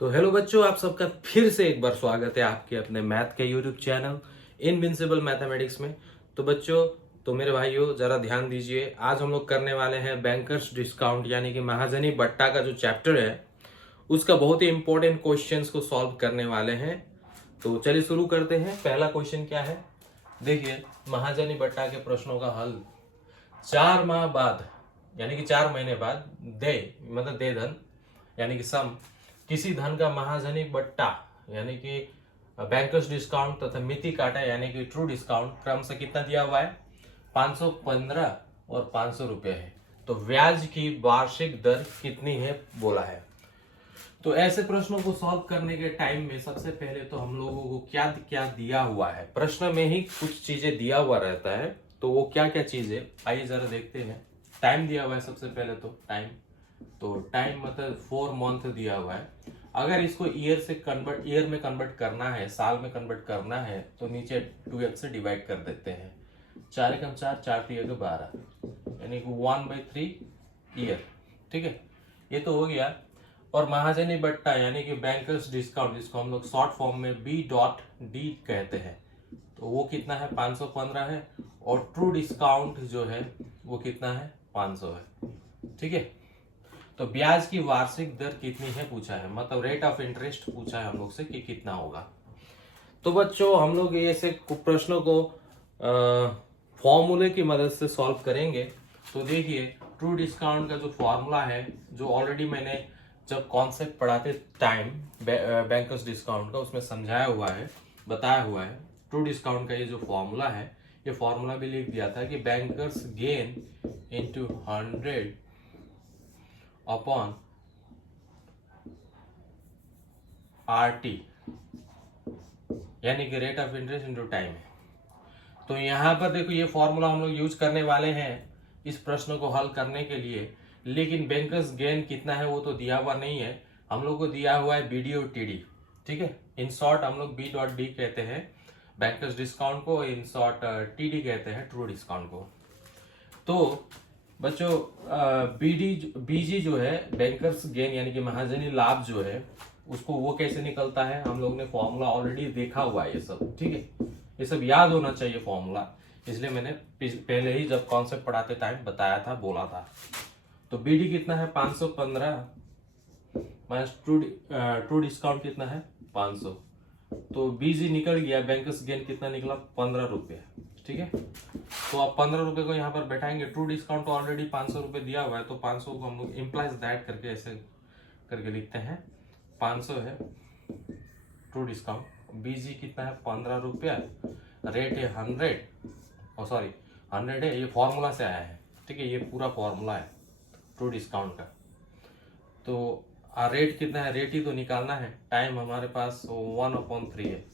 तो हेलो बच्चों, आप सबका फिर से एक बार स्वागत है आपके अपने मैथ के यूट्यूब चैनल इनविंसिबल मैथमेटिक्स में। तो बच्चों, तो मेरे भाइयों जरा ध्यान दीजिए। आज हम लोग करने वाले हैं बैंकर्स डिस्काउंट यानी कि महाजनी बट्टा का जो चैप्टर है उसका बहुत ही इंपॉर्टेंट क्वेश्चंस को सॉल्व करने वाले हैं। तो चलिए शुरू करते हैं। पहला क्वेश्चन क्या है, देखिए, महाजनी बट्टा के प्रश्नों का हल। 4 माह बाद यानी कि 4 महीने बाद दे मतलब दे धन यानी कि सम किसी धन का महाजनी बट्टा यानी कि बैंकर्स डिस्काउंट तथा मिति काटा यानी कि ट्रू डिस्काउंट क्रम से कितना दिया हुआ है, 515 और 500 रुपये है। तो ब्याज की वार्षिक दर कितनी है बोला है। तो ऐसे प्रश्नों को सॉल्व करने के टाइम में सबसे पहले तो हम लोगों को क्या क्या दिया हुआ है, प्रश्न में ही कुछ चीजें दिया हुआ रहता है। तो वो क्या क्या चीजें, आइए जरा देखते हैं। टाइम दिया हुआ है सबसे पहले तो टाइम, तो टाइम मतलब 4 मंथ दिया हुआ है। अगर इसको ईयर में कन्वर्ट करना है, साल में कन्वर्ट करना है, तो नीचे 12 से डिवाइड कर देते हैं। 4 एकम 4, 4 3 12 यानी कि 1/3 ईयर। ठीक है, ये तो हो गया। और महाजनी बट्टा यानी कि बैंकर्स डिस्काउंट, जिसको हम लोग शॉर्ट फॉर्म में B.D कहते हैं, तो वो कितना है, 515 है। और ट्रू डिस्काउंट जो है वो कितना है, 500 है। ठीक है, तो ब्याज की वार्षिक दर कितनी है पूछा है, मतलब रेट ऑफ इंटरेस्ट पूछा है हम लोग से कि कितना होगा। तो बच्चों हम लोग ऐसे प्रश्नों को फॉर्मूले की मदद से सॉल्व करेंगे। तो देखिए, ट्रू डिस्काउंट का जो फॉर्मूला है, जो ऑलरेडी मैंने जब कॉन्सेप्ट पढ़ाते टाइम बैंकर्स डिस्काउंट का उसमें समझाया हुआ है, बताया हुआ है। ट्रू डिस्काउंट का ये जो फॉर्मूला है, ये फॉर्मूला भी लिख दिया था कि bankers gain into 100 upon RT यानी कि rate of interest into time है। तो यहाँ पर देखो, ये फॉर्मूला हम लोग यूज करने वाले हैं इस प्रश्न को हल करने के लिए। लेकिन बैंकर्स गेन कितना है वो तो दिया हुआ नहीं है, हम लोग को दिया हुआ है BD और TD। ठीक है, इन शॉर्ट हम लोग B.D कहते हैं बैंकर्स डिस्काउंट को, इन शॉर्ट TD कहते हैं ट्रू डिस्काउंट को। तो बच्चों BG जो है बैंकर्स गेन यानी कि महाजनी लाभ जो है, उसको वो कैसे निकलता है, हम लोग ने फॉर्मूला ऑलरेडी देखा हुआ है ये सब। ठीक है, ये सब याद होना चाहिए फॉर्मूला, इसलिए मैंने पहले ही जब कॉन्सेप्ट पढ़ाते टाइम बताया था, बोला था। तो BD कितना है, 515 माइनस ट्रू डिस्काउंट कितना है, 500। तो BG निकल गया, बैंकर्स गेन कितना निकला, 15 रुपये। ठीक है, तो आप 15 रुपए को यहाँ पर बैठाएंगे। ट्रू डिस्काउंट तो ऑलरेडी 500 रुपये दिया हुआ है, तो 500 को हम लोग इम्प्लाइज दैट करके ऐसे करके लिखते हैं। 500 है ट्रू डिस्काउंट, BG कितना है, 15 रुपया, रेट है 100, और सॉरी 100 है, ये फॉर्मूला से आया है। ठीक है, ये पूरा फॉर्मूला है ट्रू डिस्काउंट का। तो रेट कितना है, रेट ही तो निकालना है। टाइम हमारे पास 1/3 है।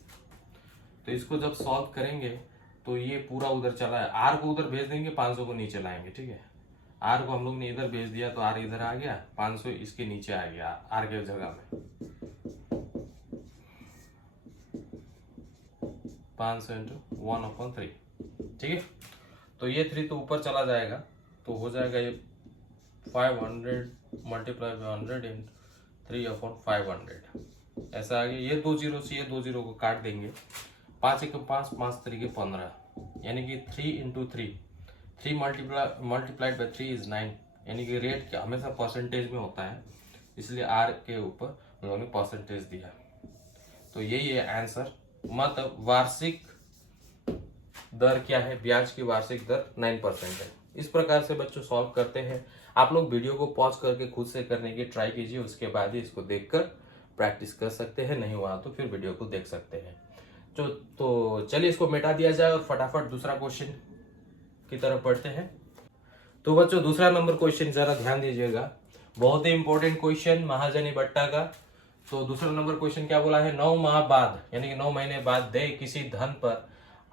तो इसको जब सॉल्व करेंगे तो ये पूरा उधर चला है, R को उधर भेज देंगे, 500 को नीचे लाएंगे। ठीक है, R को हम लोग ने इधर भेज दिया तो R इधर आ गया, 500 इसके नीचे आ गया R के जगह में। 500 इंटू 1/3। ठीक है, तो ये 3 तो ऊपर चला जाएगा, तो हो जाएगा ये 500 मल्टीप्लाई बाई 100 इन 3/500 ऐसा आ गया। ये 2 जीरो से ये 2 जीरो को काट देंगे, 5 एकम 5, 5 तरीके 15 यानी कि 3 इंटू 3 मल्टीप्लाइड बाई 3 इज 9 यानी कि रेट क्या हमेशा परसेंटेज में होता है, इसलिए R के ऊपर हम लोगों ने परसेंटेज दिया। तो यही है आंसर, मतलब वार्षिक दर क्या है, ब्याज की वार्षिक दर 9% है। इस प्रकार से बच्चों सॉल्व करते हैं। आप लोग वीडियो को पॉज करके खुद से करने की ट्राई कीजिए, उसके बाद ही इसको देखकर प्रैक्टिस कर सकते हैं, नहीं हुआ तो फिर वीडियो को देख सकते हैं। तो चलिए इसको मिटा दिया जाए और फटाफट दूसरा क्वेश्चन की तरफ बढ़ते हैं। तो बच्चों दूसरा नंबर क्वेश्चन जरा ध्यान दीजिएगा, बहुत ही इंपॉर्टेंट क्वेश्चन महाजनी बट्टा का। तो दूसरा नंबर क्वेश्चन क्या बोला है, 9 माह बाद यानी कि 9 महीने बाद दे किसी धन पर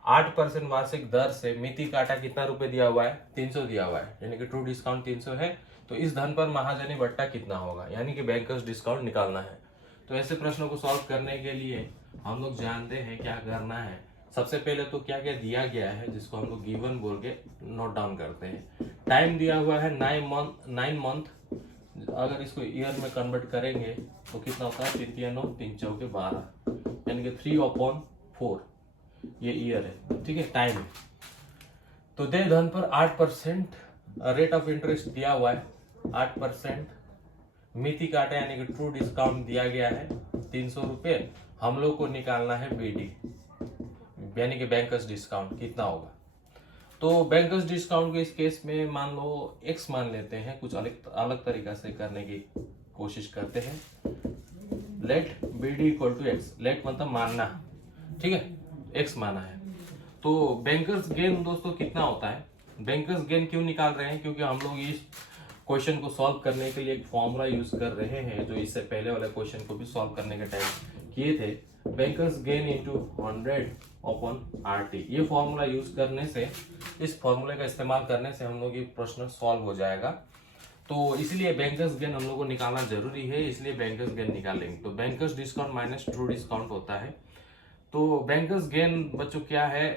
8% वार्षिक दर से मिति काटा कितना रुपए दिया हुआ है, 300 दिया हुआ है, यानी कि ट्रू डिस्काउंट 300 है। तो इस धन पर महाजनी बट्टा कितना होगा, यानी कि बैंकर्स डिस्काउंट निकालना है। तो ऐसे प्रश्नों को सॉल्व करने के लिए हम लोग जानते हैं क्या करना है। सबसे पहले तो क्या क्या दिया गया है जिसको हम लोग गिवन बोल के नोट डाउन करते हैं। टाइम दिया हुआ है 9 मंथ, अगर इसको ईयर में कन्वर्ट करेंगे तो कितना होता है, 3 3 9 3 चौके 12, यानी कि 3/4 ये ईयर है, ठीक है, टाइम है। तो देय धन पर 8% रेट ऑफ इंटरेस्ट दिया हुआ है, 8%। मिति काटा यानी कि ट्रू डिस्काउंट दिया गया है 300 रुपये। हम लोग को निकालना है बीडी यानी कि बैंकर्स डिस्काउंट कितना होगा। तो बैंकर्स डिस्काउंट के इस केस में मान लो एक्स मान लेते हैं, कुछ अलग तरीका से करने की कोशिश करते हैं। Let BD equal to X, let मतलब मानना, ठीक है, एक्स माना है। तो बैंकर्स गेन दोस्तों कितना होता है, बैंकर्स गेन क्यों निकाल रहे हैं, क्योंकि हम लोग इस क्वेश्चन को सॉल्व करने के लिए एक फॉर्मूला यूज कर रहे हैं जो इससे पहले वाले क्वेश्चन को भी सॉल्व करने के टाइम किए थे। बैंकर्स गेन इंटू 100/RT, ये फॉर्मूला यूज करने से, इस फॉर्मूले का इस्तेमाल करने से हम लोग ये प्रश्न सॉल्व हो जाएगा। तो इसलिए बैंकर्स गेन हम लोग को निकालना जरूरी है, इसलिए बैंकर्स गेन निकालेंगे। तो bankers discount minus true discount होता है। तो बैंकर्स गेन बच्चों क्या है,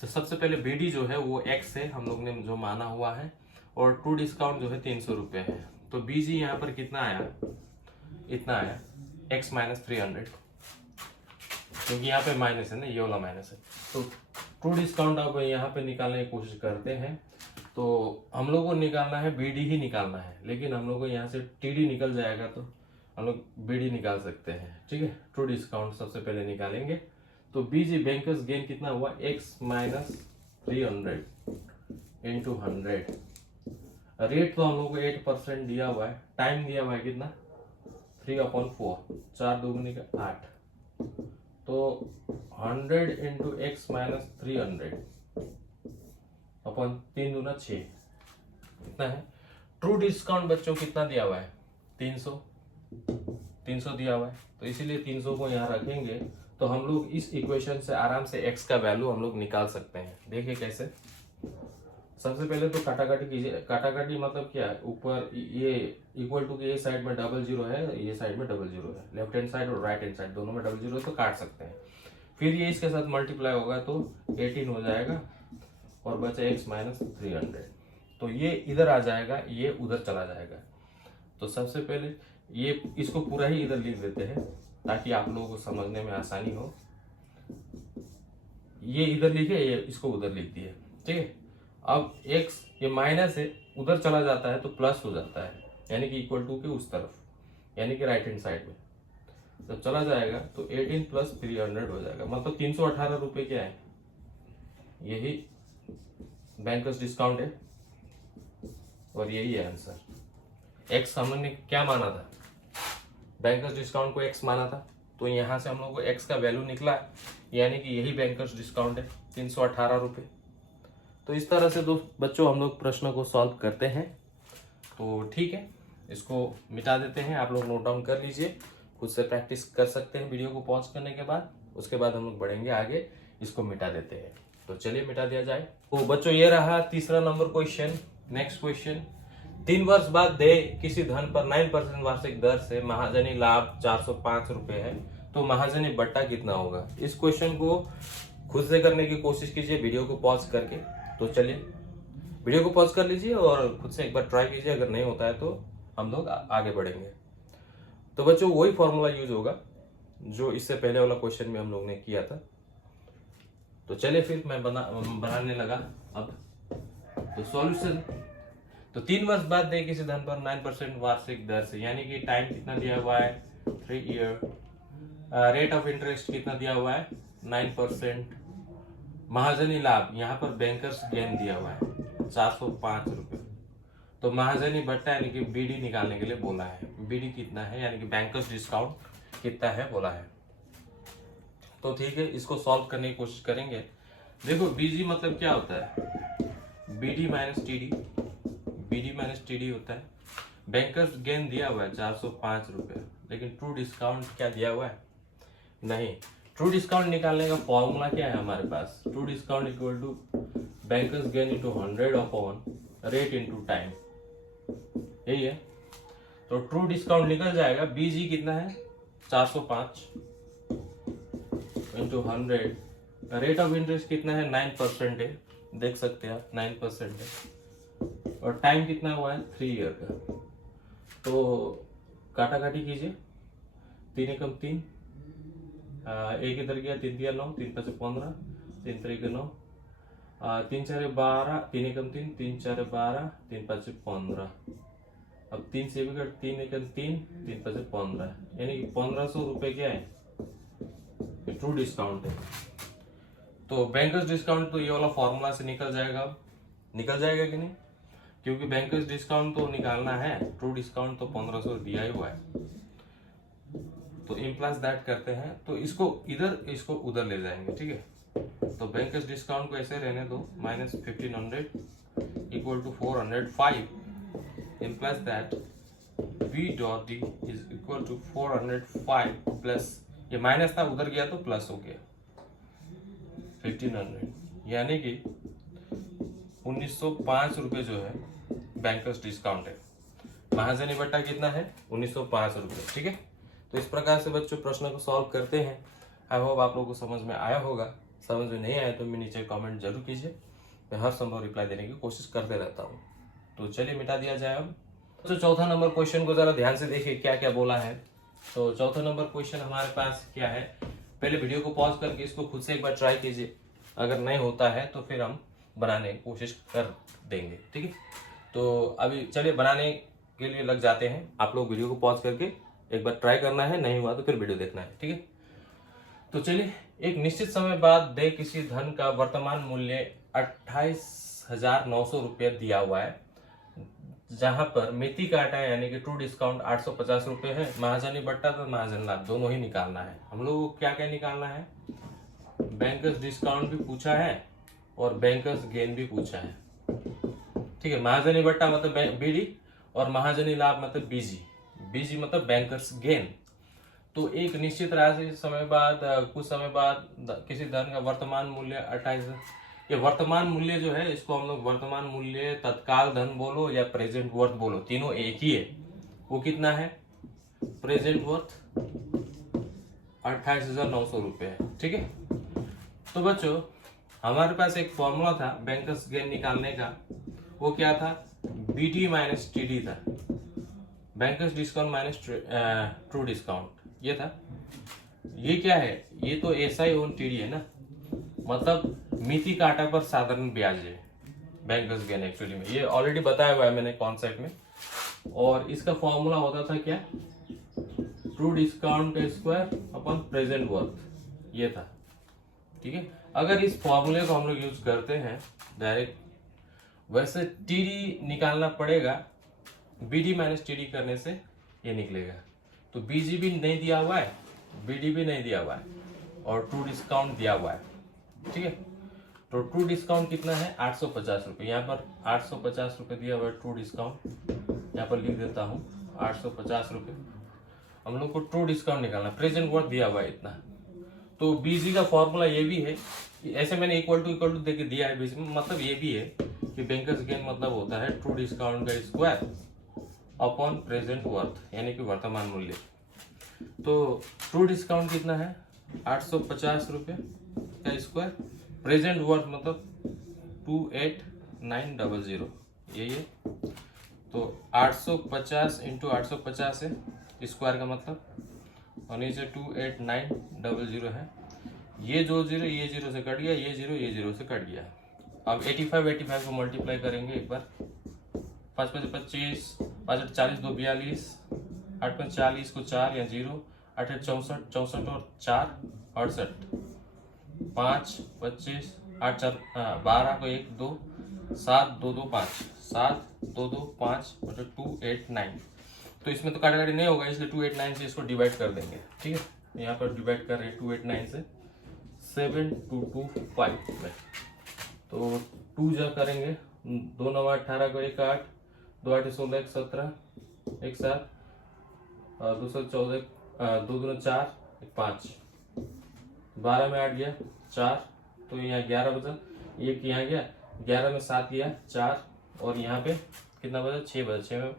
तो सबसे पहले बीडी जो है वो एक्स है, हम लोग ने जो माना हुआ है, और ट्रू डिस्काउंट जो है 300 रुपये है। तो बीजी यहाँ पर कितना आया, इतना आया, एक्स माइनस 300, क्योंकि यहाँ पे माइनस है ना, ये वाला माइनस है। तो ट्रू डिस्काउंट आप यहाँ पे निकालने की कोशिश करते हैं। तो हम लोग को निकालना है बीडी ही निकालना है, लेकिन हम लोग को यहाँ से टीडी निकल जाएगा तो हम लोग बीडी निकाल सकते हैं, ठीक है। ट्रू डिस्काउंट सबसे पहले निकालेंगे। तो बीजी बैंकर्स गेन कितना हुआ, एक्स माइनस 300 इंटू 100। रेट तो हम लोग को 8% दिया हुआ है, टाइम दिया हुआ है कितना, 3/4, 4 दूगुनी का 8। तो 100 इंटू एक्स माइनस 300 अपन 3 दूना 6 कितना है। ट्रू डिस्काउंट बच्चों कितना दिया हुआ है, 300 दिया हुआ है, तो इसीलिए 300 को यहाँ रखेंगे। तो हम लोग इस इक्वेशन से आराम से x का वैल्यू हम लोग निकाल सकते हैं। देखिए कैसे, सबसे पहले तो काटाकाटी कीजिए। काटाकाटी मतलब क्या है, ऊपर ये इक्वल टू ये साइड में डबल जीरो है, ये साइड में डबल जीरो है, लेफ्ट हैंड साइड और राइट हैंड साइड दोनों में डबल जीरो है, तो काट सकते हैं। फिर ये इसके साथ मल्टीप्लाई होगा तो 18 हो जाएगा, और बचा x माइनस 300। तो ये इधर आ जाएगा, ये उधर चला जाएगा। तो सबसे पहले ये इसको पूरा ही इधर लिख देते हैं ताकि आप लोगों को समझने में आसानी हो। ये इधर लिखे, ये इसको उधर लिख दिए, ठीक है। अब x ये माइनस है, उधर चला जाता है तो प्लस हो जाता है, यानी कि इक्वल टू के उस तरफ, यानी कि राइट हैंड साइड में जब चला जाएगा तो 18 प्लस 300 हो जाएगा, मतलब 318 रुपये क्या है, यही बैंकर्स डिस्काउंट है और यही है आंसर। एक्स हमने क्या माना था, बैंकर्स डिस्काउंट को एक्स माना था, तो यहाँ से हम लोग को एक्स का वैल्यू निकला, यानी कि यही बैंकर्स डिस्काउंट है, 318 रुपये। तो इस तरह से बच्चों हम लोग प्रश्न को सॉल्व करते हैं। तो ठीक है, इसको मिटा देते हैं, आप लोग नोट डाउन कर लीजिए, खुद से प्रैक्टिस कर सकते हैं वीडियो को पॉज करने के बाद। उसके बाद हम लोग बढ़ेंगे आगे, इसको मिटा देते हैं। तो चलिए मिटा दिया जाए। तो बच्चों ये रहा तीसरा नंबर क्वेश्चन। नेक्स्ट क्वेश्चन, 3 वर्ष बाद देय किसी धन पर 9% वार्षिक दर से महाजनी लाभ 405 रुपये है, तो महाजनी बट्टा कितना होगा। इस क्वेश्चन को खुद से करने की कोशिश कीजिए वीडियो को पॉज करके। तो चलिए वीडियो को पॉज कर लीजिए और खुद से एक बार ट्राई कीजिए, अगर नहीं होता है तो हम लोग आगे बढ़ेंगे। तो बच्चों वही फॉर्मूला यूज होगा जो इससे पहले वाला क्वेश्चन में हम लोग ने किया था। तो चलिए फिर मैं बनाने लगा अब। तो सॉल्यूशन, तो 3 वर्ष बाद देय किसी धन पर 9% वार्षिक दर से, यानी कि टाइम कितना दिया हुआ है, 3 ईयर, रेट ऑफ इंटरेस्ट कितना दिया हुआ है, 9%, महाजनी लाभ यहाँ पर बैंकर्स गेन दिया हुआ है 405 रुपये। तो महाजनी बट्टा यानी कि बीडी निकालने के लिए बोला है, बीडी कितना है यानी कि बैंकर्स डिस्काउंट कितना है बोला है। तो ठीक है, इसको सॉल्व करने की कोशिश करेंगे। देखो बीजी मतलब क्या होता है, BD minus TD, BD minus TD होता है। बैंकर्स गेन दिया हुआ है 405 रुपये, लेकिन ट्रू डिस्काउंट क्या दिया हुआ है, नहीं। ट्रू डिस्काउंट निकालने का फॉर्मूला क्या है हमारे पास, true discount equal to banker's gain into 100 upon rate into time, यही है। तो ट्रू डिस्काउंट निकल जाएगा, बीजी कितना है 405 इंटू 100, रेट ऑफ इंटरेस्ट कितना है 9% है, देख सकते हैं आप 9% है, और टाइम कितना हुआ है 3 ईयर का। तो काटा काटी कीजिए, 3 एकम 3, एक इधर गया, 3 दिया 9, 3 5 15, 3 3 9, 3 4 12, 3 एकम 3, 3 4 12, 3 5 15। अब 3 से भी कट, 3 एकम 3, 3 5 15, यानी कि 1500 रुपये क्या है, ट्रू डिस्काउंट है। तो बैंकर्स डिस्काउंट तो ये वाला फॉर्मूला से निकल जाएगा, निकल जाएगा कि नहीं, क्योंकि बैंकर्स डिस्काउंट तो निकालना है, ट्रू डिस्काउंट तो 1500 दिया ही हुआ है। तो इम्प्लास दैट करते हैं, तो इसको इधर इसको उधर ले जाएंगे, ठीक है। तो बैंकर्स डिस्काउंट को ऐसे रहने दो, -1500 equal to 405 implies that B dot D is equal to 405 plus, ये माइनस था उधर गया तो प्लस हो गया 1500, यानी कि 1905 रुपये जो है बैंकर्स डिस्काउंट है। महाजनी बट्टा कितना है, 1905 रुपये, ठीक है। तो इस प्रकार से बच्चों प्रश्न को सॉल्व करते हैं। आई होप आप लोगों को समझ में आया होगा। समझ में नहीं आया तो मैं नीचे कमेंट जरूर कीजिए, मैं हर संभव रिप्लाई देने की कोशिश करते रहता हूँ। तो चलिए मिटा दिया जाए अब। तो चौथा नंबर क्वेश्चन को जरा ध्यान से देखिए क्या क्या बोला है। तो चौथा नंबर क्वेश्चन हमारे पास क्या है, पहले वीडियो को पॉज करके इसको खुद से एक बार ट्राई कीजिए, अगर नहीं होता है तो फिर हम बनाने की कोशिश कर देंगे, ठीक है। तो अभी चलिए बनाने के लिए लग जाते हैं। आप लोग वीडियो को पॉज करके एक बार ट्राई करना है, नहीं हुआ तो फिर वीडियो देखना है, ठीक है। तो चलिए, एक निश्चित समय बाद दे किसी धन का वर्तमान मूल्य 28,900 रुपये दिया हुआ है, जहां पर मिति काटा है यानी कि ट्रू डिस्काउंट 850 रुपये है। महाजनी बट्टा तो महाजन लाभ दोनों ही निकालना है। हम लोग को क्या क्या निकालना है, बैंकर्स डिस्काउंट भी पूछा है और बैंकर्स गेन भी पूछा है, ठीक है। महाजनी बट्टा मतलब बीडी और महाजनी लाभ मतलब बीजी, बीजी मतलब बैंकर्स गेन। तो एक निश्चित राशि समय बाद, कुछ समय बाद किसी धन का वर्तमान मूल्य 28, ये वर्तमान मूल्य जो है इसको हम लोग वर्तमान मूल्य, तत्काल धन बोलो या प्रेजेंट वर्थ बोलो, तीनों एक ही है। वो कितना है, प्रेजेंट वर्थ 28,900 रुपये है, ठीक है। तो बच्चों हमारे पास एक फॉर्मूला था बैंकर्स गेन निकालने का, वो क्या था, बीटी माइनस टीडी था, bankers discount minus true discount, ये था। ये क्या है, ये तो एसआई ऑन टीडी है ना, मतलब मिति काटा पर साधारण ब्याज है बैंकर्स गेन एक्चुअली में, ये ऑलरेडी बताया हुआ है मैंने कॉन्सेप्ट में। और इसका फॉर्मूला होता था क्या, true discount square upon present worth, ये था, ठीक है। अगर इस फॉर्मूले को हम लोग यूज करते हैं डायरेक्ट, वैसे टीडी निकालना पड़ेगा, बीडी माइनस टीडी करने से ये निकलेगा। तो बीजी भी नहीं दिया हुआ है, बीडी भी नहीं दिया हुआ है, और ट्रू डिस्काउंट दिया हुआ है, ठीक है। तो ट्रू डिस्काउंट कितना है, 850 रुपये, यहाँ पर 850 रुपये दिया हुआ है ट्रू डिस्काउंट, यहाँ पर लिख देता हूँ 850 रुपये। हम लोग को ट्रू डिस्काउंट निकालना, प्रेजेंट वर्थ दिया हुआ है इतना। तो बीजी का फॉर्मूला ये भी है, ऐसे मैंने इक्वल टू देके दिया है बीजी में, मतलब ये भी है कि बैंकर्स गेन मतलब होता है ट्रू डिस्काउंट का स्क्वायर अपॉन प्रेजेंट वर्थ, यानी कि वर्तमान मूल्य। तो ट्रू डिस्काउंट कितना है, 850 रुपये का स्क्वायर, प्रेजेंट वर्थ मतलब 28,900, ये तो 850 इंटू 850 है स्क्वायर का मतलब, और नीचे 28,900 है। ये जो जीरो, ये जीरो से कट गया, ये जीरो से कट गया। अब 85 को मल्टीप्लाई करेंगे एक बार, 5 5 25, 5 8 40, 2 42, 8 5 40 को 4 या 0, 8 8 64, 64 और 4 68, 5 25, 8 4 12 को 1 2, 7 2 2 5, 7 2 2 5 मतलब 289। तो इसमें तो काटाकाटी नहीं होगा, इसलिए 289 से इसको डिवाइड कर देंगे, ठीक है। यहाँ पर डिवाइड कर रहे हैं 289 से 7225 में। तो 2 जा करेंगे, 2 9 18 को 1 8, 2 8 16 1 17 1 7, 2 14, 2 2 4 1 5, 12 में 8 गया 4, तो यहाँ 11 बचा, 1 यहाँ गया, 11 में 7 गया 4, और यहाँ पे कितना बचा, 6 बचा, 6 में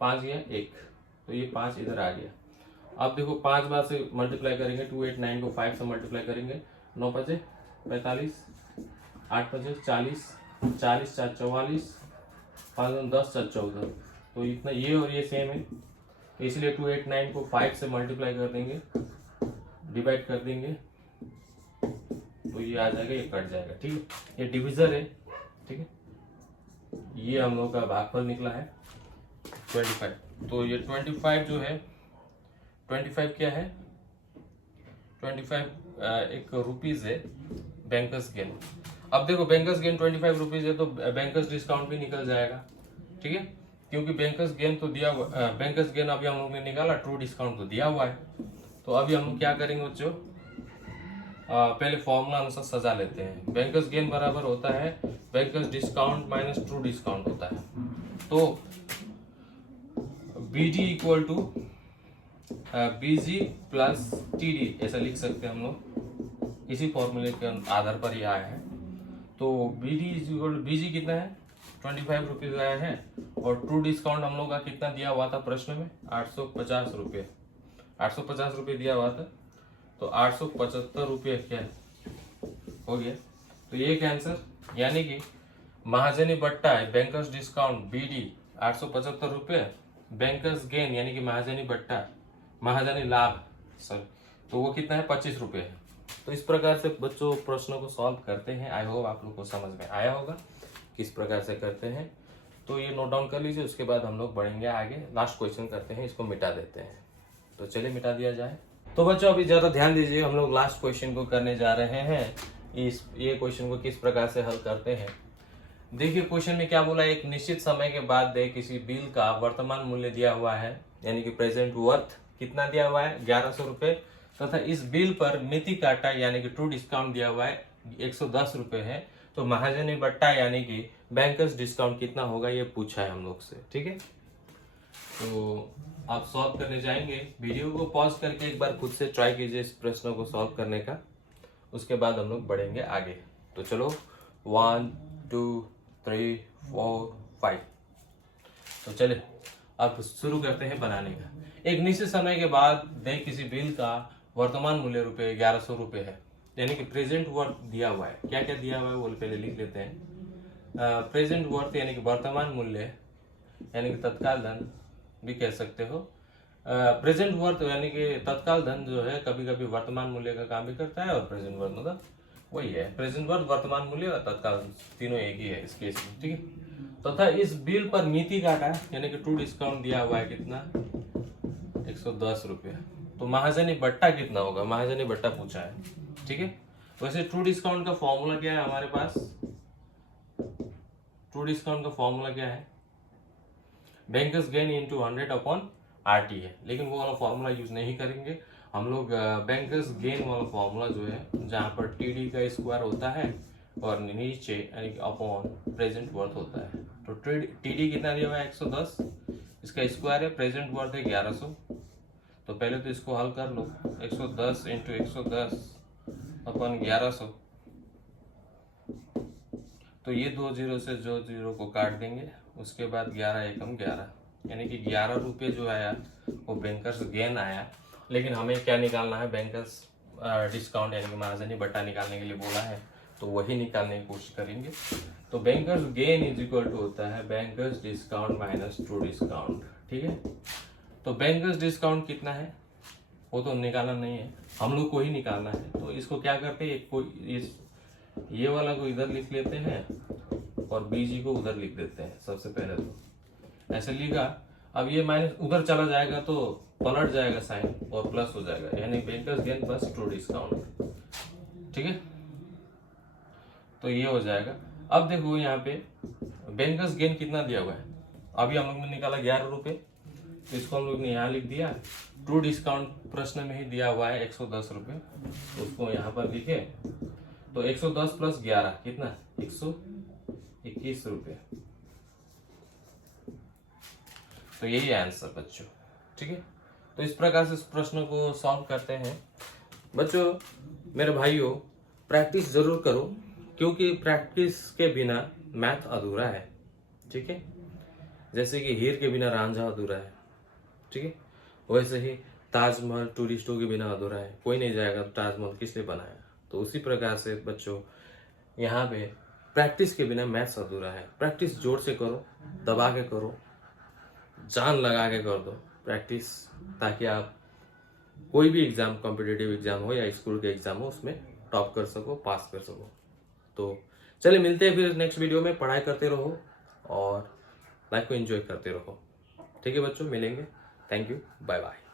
5 गया 1, तो ये 5 इधर आ गया। अब देखो 5 बार से मल्टीप्लाई करेंगे, 289 को 5 से मल्टीप्लाई करेंगे, 9 5 45, 8 5 40, 40 4 44, 5 10 4 14, तो इतना ये और ये सेम है, तो इसलिए 289 को 5 से मल्टीप्लाई कर देंगे, डिवाइड कर देंगे, तो ये आ जाएगा, ये कट जाएगा। ठीक है, ये डिविजर है। ठीक है, ये हम लोग का भागफल निकला है 25। तो ये 25 जो है, 25 क्या है, 25 एक रुपीज है बैंकर्स गेन। अब देखो बैंकर्स गेन 25 रुपीज है, तो बैंकर्स डिस्काउंट भी निकल जाएगा। ठीक है, क्योंकि बैंकर्स गेन तो दिया हुआ, बैंकर्स गेन अभी हम लोग ने निकाला, ट्रू डिस्काउंट तो दिया हुआ है। तो अभी हम लोग क्या करेंगे बच्चों, पहले फॉर्मूला अनुसार सजा लेते हैं। बैंकर्स गेन बराबर होता है bankers discount minus true discount होता है। तो BD equal to BG plus TD, ऐसा लिख सकते हैं हम लोग, इसी फॉर्मूले के आधार पर ये आया है। तो बीडी इज इक्वल टू बीजी कितना है, 25 रुपीज आया है, और ट्रू डिस्काउंट हम लोग का कितना दिया हुआ था प्रश्न में, 850 रुपये, 850 रुपये दिया हुआ था। तो 875 रुपये क्या हो गया, तो ये आंसर, यानी कि महाजनी बट्टा है बैंकर्स डिस्काउंट बीडी 875 रुपये, बैंकर्स गेन यानी कि महाजनी बट्टा, महाजनी लाभ सर, तो वो कितना है, 25 रुपये है। तो इस प्रकार से बच्चों प्रश्नों को सॉल्व करते हैं। आई होप आप लोग को समझ में आया होगा किस प्रकार से करते हैं। तो ये नोट डाउन कर लीजिए, उसके बाद हम लोग बढ़ेंगे आगे, लास्ट क्वेश्चन करते हैं, इसको मिटा देते हैं। तो चलिए मिटा दिया जाए। तो बच्चों अभी ज़्यादा ध्यान दीजिए, हम लोग लास्ट क्वेश्चन को करने जा रहे हैं। ये क्वेश्चन को किस प्रकार से हल करते हैं, देखिए क्वेश्चन में क्या बोला, एक निश्चित समय के बाद दे किसी बिल का वर्तमान मूल्य दिया हुआ है, यानी कि प्रेजेंट वर्थ कितना दिया हुआ है, 1100 रुपये, तथा इस बिल पर मिति काटा यानी कि ट्रू डिस्काउंट दिया हुआ है 110 रुपये है। तो महाजनी बट्टा यानी कि बैंकर्स डिस्काउंट कितना होगा, ये पूछा है हम लोग से। ठीक है, तो आप सॉल्व करने जाएंगे, वीडियो को पॉज करके एक बार खुद से ट्राई कीजिए इस प्रश्न को सॉल्व करने का, उसके बाद हम लोग बढ़ेंगे आगे। तो चलो 1 2 3 4 5, तो चले अब शुरू करते हैं बनाने का। एक निश्चित समय के बाद दे किसी बिल का वर्तमान मूल्य रुपये 1100 रुपये है, यानी कि प्रेजेंट वर्थ दिया हुआ है। क्या क्या दिया हुआ है वो पहले लिख लेते हैं। प्रेजेंट वर्थ यानी कि वर्तमान मूल्य, यानी कि तत्काल धन भी कह सकते हो। प्रेजेंट वर्थ यानी कि तत्काल धन जो है कभी कभी वर्तमान मूल्य का काम भी करता है, और प्रेजेंट वर्थ मतलब वही है, प्रेजेंट वर्थ वर्तमान मूल्य और तत्काल तीनों एक ही है इस केस में। ठीक है, तथा इस बिल पर मिति काटा यानी कि ट्रू डिस्काउंट दिया हुआ है कितना, 110 रुपये। तो महाजनी बट्टा कितना होगा, महाजनी बट्टा पूछा है। ठीक है, वैसे ट्रू डिस्काउंट का फॉर्मूला क्या है हमारे पास, ट्रू डिस्काउंट का फॉर्मूला क्या है, bankers gain into 100 upon RT है, लेकिन वो वाला फॉर्मूला यूज नहीं करेंगे हम लोग। बैंकर्स गेन वाला फॉर्मूला जो है जहाँ पर टीडी का स्क्वायर होता है और नीचे यानी कि अपॉन प्रेजेंट वर्थ होता है। तो टीडी कितना दिया हुआ है, 110, इसका स्क्वायर है, प्रेजेंट वर्थ है 1100। तो पहले तो इसको हल कर लो, 110 इंटू 110 अपॉन 1100, तो ये 2 जीरो से जो जीरो को काट देंगे, उसके बाद 11 एकम 11, यानी कि 11 रुपये जो आया वो बैंकर्स गेन आया। लेकिन हमें क्या निकालना है, बैंकर्स डिस्काउंट यानी कि महाजनी बट्टा निकालने के लिए बोला है, तो वही निकालने की कोशिश करेंगे। तो bankers gain is equal to होता है bankers discount minus true discount. ठीक है, तो बैंकर्स डिस्काउंट कितना है वो तो निकालना नहीं है, हम लोग को ही निकालना है। तो इसको क्या करते हैं, ये वाला को इधर लिख लेते हैं और बीजी को उधर लिख देते हैं। सबसे पहले तो ऐसे लिखा, अब ये माइनस उधर चला जाएगा तो पलट जाएगा साइन और प्लस हो जाएगा, यानी bankers gain plus true discount. ठीक है, तो ये हो जाएगा। अब देखो यहाँ पे बैंकर्स गेन कितना दिया हुआ है, अभी हम लोग ने निकाला 11 रुपये, तो इसको हम लोग ने यहाँ लिख दिया। ट्रू डिस्काउंट प्रश्न में ही दिया हुआ है 110 रुपये, तो उसको यहाँ पर लिखे। तो 110 प्लस 11 कितना, 121 रुपये। तो यही आंसर बच्चों। ठीक है, तो इस प्रकार से इस प्रश्न को सॉल्व करते हैं। बच्चों मेरे भाइयों, प्रैक्टिस जरूर करो, क्योंकि प्रैक्टिस के बिना मैथ अधूरा है। ठीक है, जैसे कि हीर के बिना रांझा अधूरा है। ठीक है, वैसे ही ताजमहल टूरिस्टों के बिना अधूरा है, कोई नहीं जाएगा तो ताजमहल किस लिए बनाया। तो उसी प्रकार से बच्चों यहाँ पे प्रैक्टिस के बिना मैथ्स अधूरा है। प्रैक्टिस जोर से करो, दबा के करो, जान लगा के कर दो, प्रैक्टिस, ताकि आप कोई भी एग्ज़ाम, कॉम्पिटिटिव एग्ज़ाम हो या स्कूल के एग्ज़ाम हो, उसमें टॉप कर सको, पास कर सको। तो चलिए मिलते हैं फिर नेक्स्ट वीडियो में। पढ़ाई करते रहो और लाइफ को एंजॉय करते रहो। ठीक है बच्चों, मिलेंगे। Thank you, bye bye.